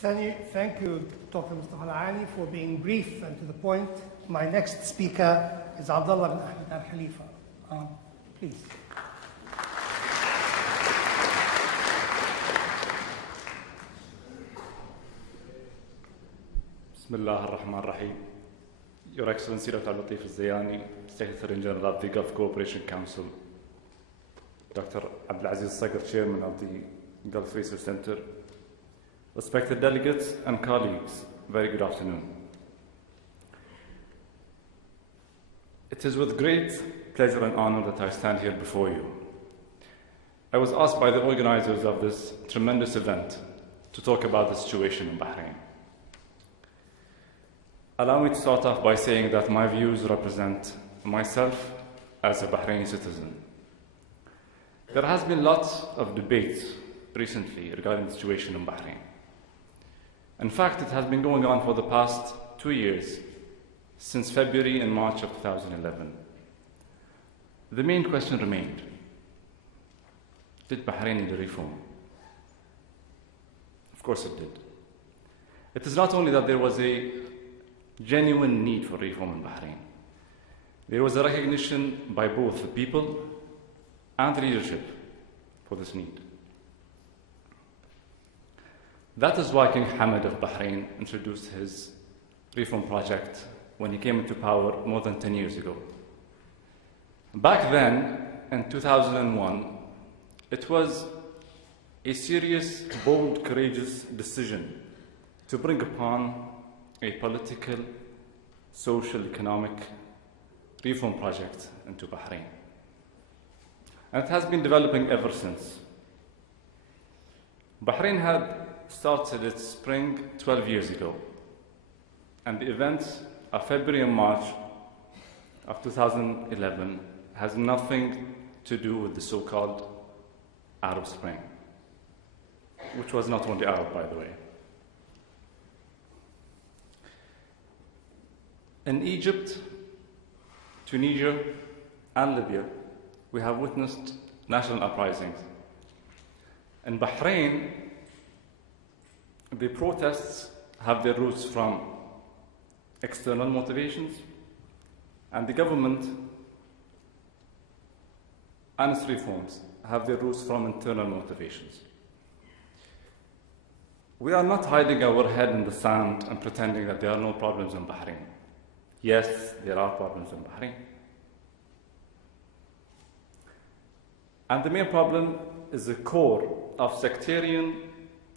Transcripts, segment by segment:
Thank you, Dr. Mustafa Al-Ali, for being brief and to the point. My next speaker is Abdulla Al-Khalifa. Please. Bismillah ar-Rahman ar-Rahim. Your Excellency Dr. Latif Al-Zayani, Secretary General of the Gulf Cooperation Council, Dr. Abdulaziz Sagr, Chairman of the Gulf Research Center, respected delegates and colleagues, very good afternoon. It is with great pleasure and honor that I stand here before you. I was asked by the organizers of this tremendous event to talk about the situation in Bahrain. Allow me to start off by saying that my views represent myself as a Bahraini citizen. There has been lots of debate recently regarding the situation in Bahrain. In fact, it has been going on for the past 2 years, since February and March of 2011. The main question remained: did Bahrain need a reform? Of course it did. It is not only that there was a genuine need for reform in Bahrain. There was a recognition by both the people and the leadership for this need. That is why King Hamad of Bahrain introduced his reform project when he came into power more than 10 years ago. Back then, in 2001, it was a serious, bold, courageous decision to bring upon a political, social, economic reform project into Bahrain. And it has been developing ever since. Bahrain had started its spring 12 years ago, and the events of February and March of 2011 has nothing to do with the so-called Arab Spring, which was not only Arab, by the way. In Egypt, Tunisia, and Libya, we have witnessed national uprisings. In Bahrain, the protests have their roots from external motivations, and the government and its reforms have their roots from internal motivations. We are not hiding our head in the sand and pretending that there are no problems in Bahrain. Yes, there are problems in Bahrain. And the main problem is the core of sectarian,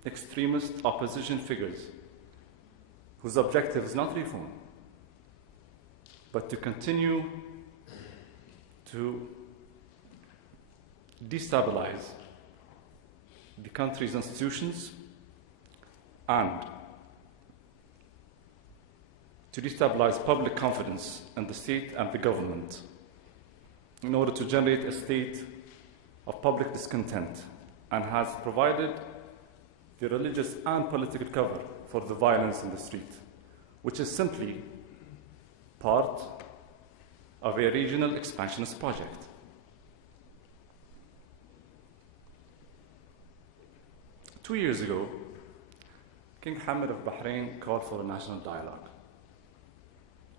extremist opposition figures whose objective is not reform, but to continue to destabilize the country's institutions and to destabilize public confidence in the state and the government in order to generate a state of public discontent, and has provided the religious and political cover for the violence in the street, which is simply part of a regional expansionist project. Two years ago, King Hamad of Bahrain called for a national dialogue.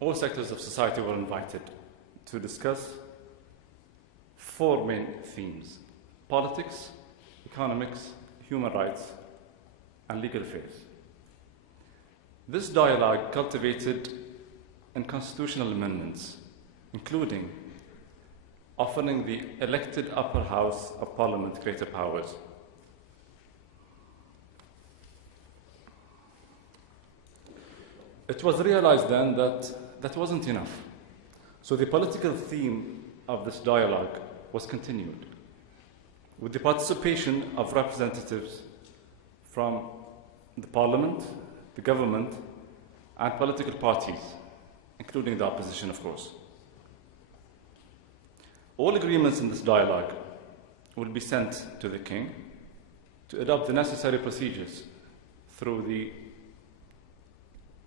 All sectors of society were invited to discuss 4 main themes: politics, economics, human rights, and legal affairs. This dialogue culminated in constitutional amendments, including offering the elected upper house of parliament greater powers. It was realized then that that wasn't enough. So the political theme of this dialogue was continued, with the participation of representatives from the parliament, the government, and political parties, including the opposition, of course. All agreements in this dialogue will be sent to the king to adopt the necessary procedures through the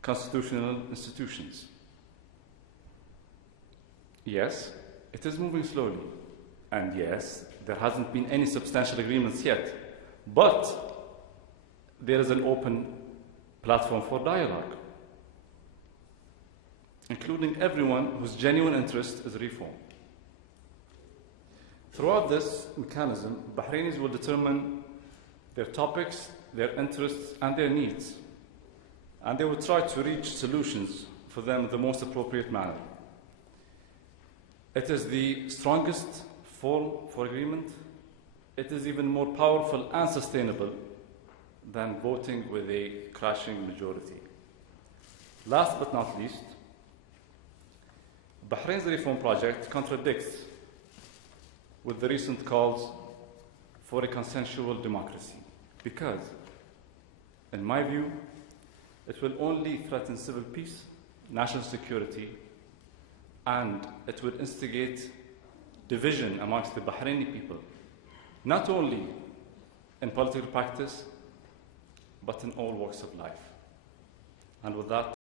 constitutional institutions. Yes, it is moving slowly, and yes, there hasn't been any substantial agreements yet, but there is an open platform for dialogue, including everyone whose genuine interest is reform. Throughout this mechanism, Bahrainis will determine their topics, their interests, and their needs, and they will try to reach solutions for them in the most appropriate manner. It is the strongest form for agreement. It is even more powerful and sustainable than voting with a crashing majority. Last but not least, Bahrain's reform project contradicts with the recent calls for a consensual democracy, because, in my view, it will only threaten civil peace, national security, and it will instigate division amongst the Bahraini people, not only in political practice, but in all walks of life. And with that,